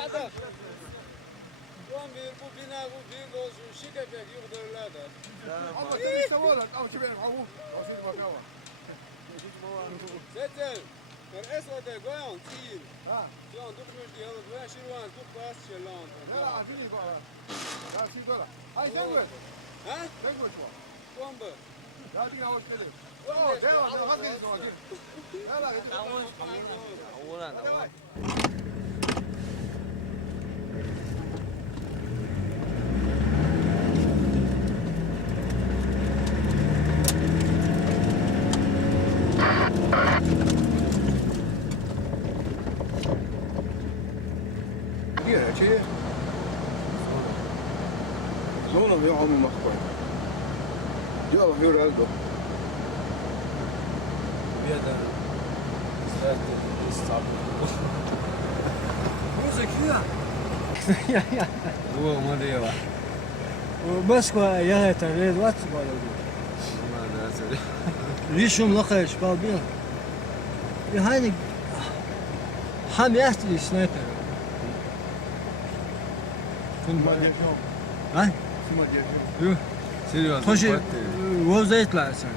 11 bu bina bu büyük olsun şikayet yıldırırlardı. Ama sen işte var. Ama ki benim havu. Ama şimdi bakalım. Zetel. Der Esser der Goyan Ziel. Ja, du musst die alle zwei Schirwan, du passt hier lang. Ja, afini baba. Ya şimdi böyle. Ay sen mi? Ha? Sen mi şu? Bomba. Ya bir hoş geldin. Oo, devam. Hadi gidelim o vakit. Ya la gidelim. Ulan. Diğer şey. Sonra bir almı makbul. Ya hür aldı. Bir de zaten İstanbul. Bu mu diyor bak. ومسكوا يا تريد واتس ولا Bunlar da söyle. ريشهم لقيش بالبيض يعني حام يحتي سنايبر Kuma geçiyor. ها Kuma geçiyor. يو Seriyorsun. خش وزيت لا سنة